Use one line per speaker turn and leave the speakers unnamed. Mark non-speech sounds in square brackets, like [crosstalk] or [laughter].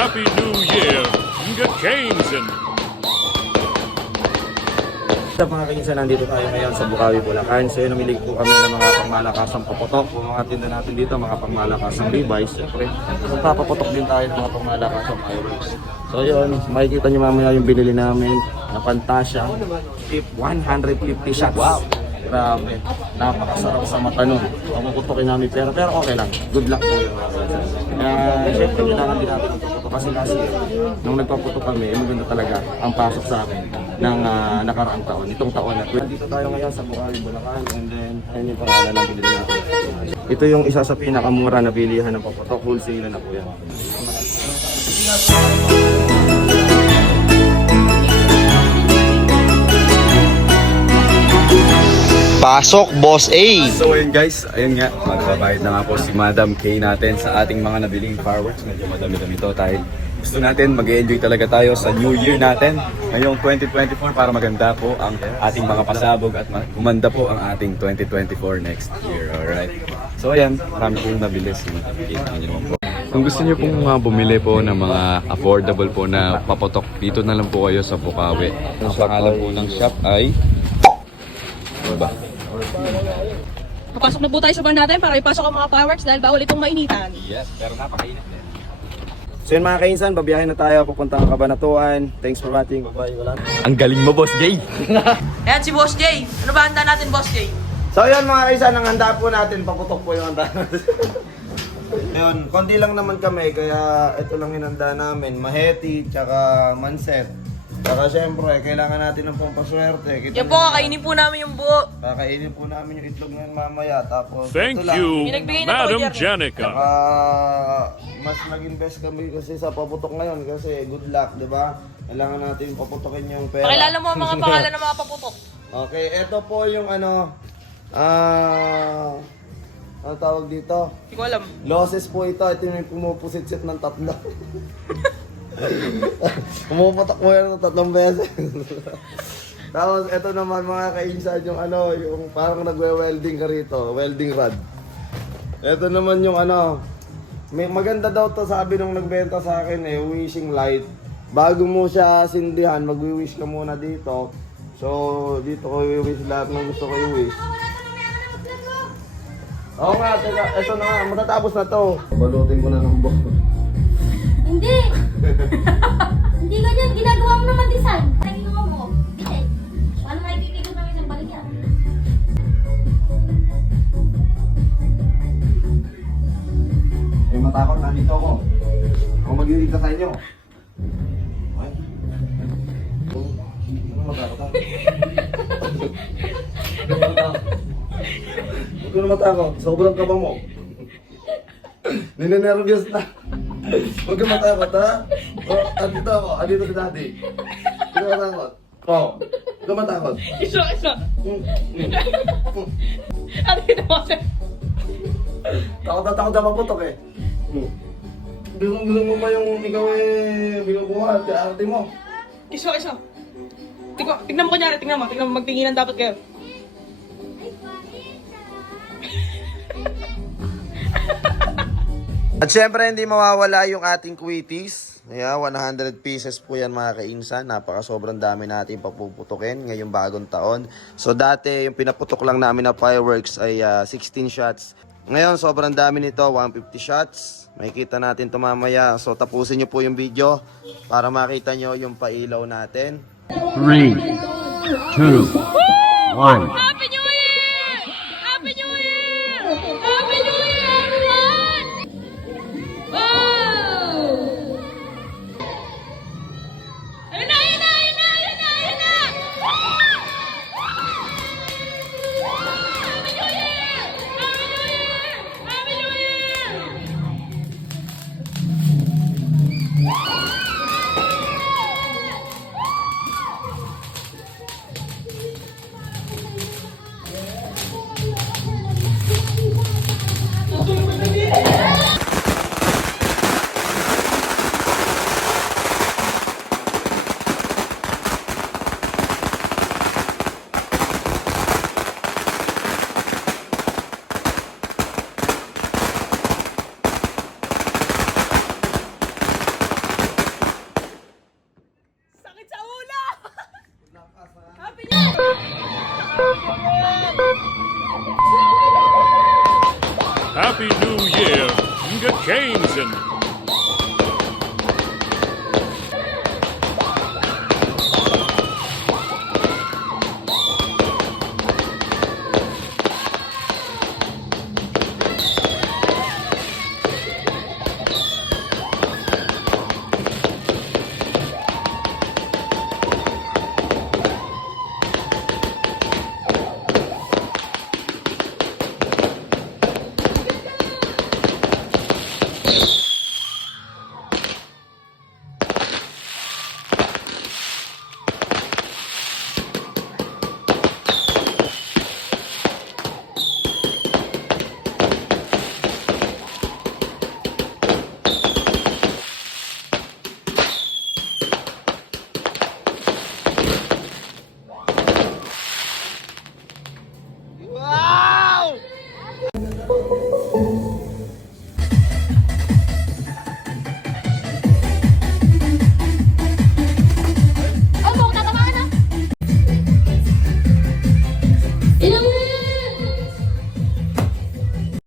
Happy New Year! Get Jameson!
Sa mga kinsa, nandito tayo ngayon sa Bukawi, Bulacan. So yun, namili po kami ng mga pangmalakasang paputok. Kung mga tinda natin dito, mga pangmalakasang Levi's. Siyempre, magpapaputok din tayo ng mga pangmalakasang fireworks. So yun, makikita nyo mamaya yung binili namin na Pantasya. Tip 150 shots. Wow! Grabe. Napakasarap sa mata nun. Papuputokin namin pero pero okay lang. Good luck po yun. Kaya syempre kailangan din natin kasi kasi nung nagpaputok kami, eh, maganda talaga ang pasok sa amin ng ah, nakaraang taon. Itong taon na. Dito tayo ngayon sa Bukawi, Bulacan and then ayun yung pangalan ng binili natin. Ito yung isa sa pinakamura na bilihan ng paputok. Wholesale na po yan.
Pasok, Boss A!
So ayun guys, ayun nga, magbabayad na nga po si Madam K natin sa ating mga nabiling fireworks. Medyo madami-dami to tayo. Gusto natin mag-enjoy talaga tayo sa New Year natin ngayong 2024 para maganda po ang ating mga pasabog at ma- gumanda po ang ating 2024 next year. Alright. So ayan, marami pong nabili si Madam K. Kung gusto niyo pong uh, bumili po ng mga affordable po na papotok, dito na lang po kayo sa Bukawi. Ang pangalan po ng shop ay...
Papasok na po tayo sa bar natin para ipasok ang mga fireworks dahil bawal itong mainitan.
Yes, pero napakainit din.
So yun mga kainsan, babiyahin na tayo papuntang Kabanatuan. Thanks for watching. Bye-bye. Wala.
Ang galing mo, Boss Jay! [laughs]
Ayan si Boss Jay. Ano ba handa natin, Boss Jay?
So yun mga kaisan, ang handa po natin, paputok po yung handa natin. [laughs] Ayun, konti lang naman kami, kaya ito lang hinanda namin. Maheti, tsaka manset. Tsaka syempre, kailangan natin ng pampaswerte. Kita
Yan po,
niyo,
kakainin po namin yung buo.
Kakainin po namin yung itlog ngayon mamaya. Tapos,
Thank
ito lang.
you,
Pinagbigay na po
Madam. Janica.
Tsaka, mas nag-invest kami kasi sa paputok ngayon kasi good luck, di ba? Kailangan natin paputokin yung pera.
Pakilala mo ang mga [laughs] pangalan ng mga paputok.
Okay, ito po yung ano, ah, ano tawag dito?
Hindi ko alam.
Losses po ito. Ito yung pumupusit-sit ng tatlo. [laughs] [laughs] Pumuputok mo yan ng tatlong beses. [laughs] Tapos ito naman mga kainsan yung ano, yung parang nagwe-welding ka rito, welding rod. Ito naman yung ano, may maganda daw to sabi nung nagbenta sa akin eh, wishing light. Bago mo siya sindihan, magwi-wish ka muna dito. So, dito ko i-wish lahat ng gusto ko i-wish. Oo nga, teka, ito na nga, matatapos na to. Balutin ko na ng box.
Hindi! Hindi ganyan, ginagawa mo naman design. Ginagawa mo, bitin. Paano makikikita namin sa baligyan?
May matakot, nandito ako. Ako maglilig sa inyo. Ay. Oh, Ano matakot ha? Ka. Huwag ka na matakot. Sobrang kaba mo. Ninenervyos na. Huwag ka matakot ha. Oh, andito ako. Andito si daddy. Huwag ka matakot. Oh. Huwag ka matakot.
Isa, isa.
Mm, mm.
Yun mo?
Takot na takot na maputok eh. Hmm. Bilong-bilong mo ba yung ikaw eh binubuhat sa arte mo?
Isa, isa. Tignan, tignan mo kunyari, tignan mo. Tignan mo, magtinginan dapat kayo.
At syempre hindi mawawala yung ating quities. Yeah, 100 pieces po yan mga kainsan. Napaka sobrang dami natin papuputukin ngayong bagong taon. So dati yung pinaputok lang namin na fireworks ay ah, uh, 16 shots. Ngayon sobrang dami nito, 150 shots. Makikita natin ito mamaya. So tapusin nyo po yung video para makita nyo yung pailaw natin.
3, 2, 1.
happy new year. Get
games in.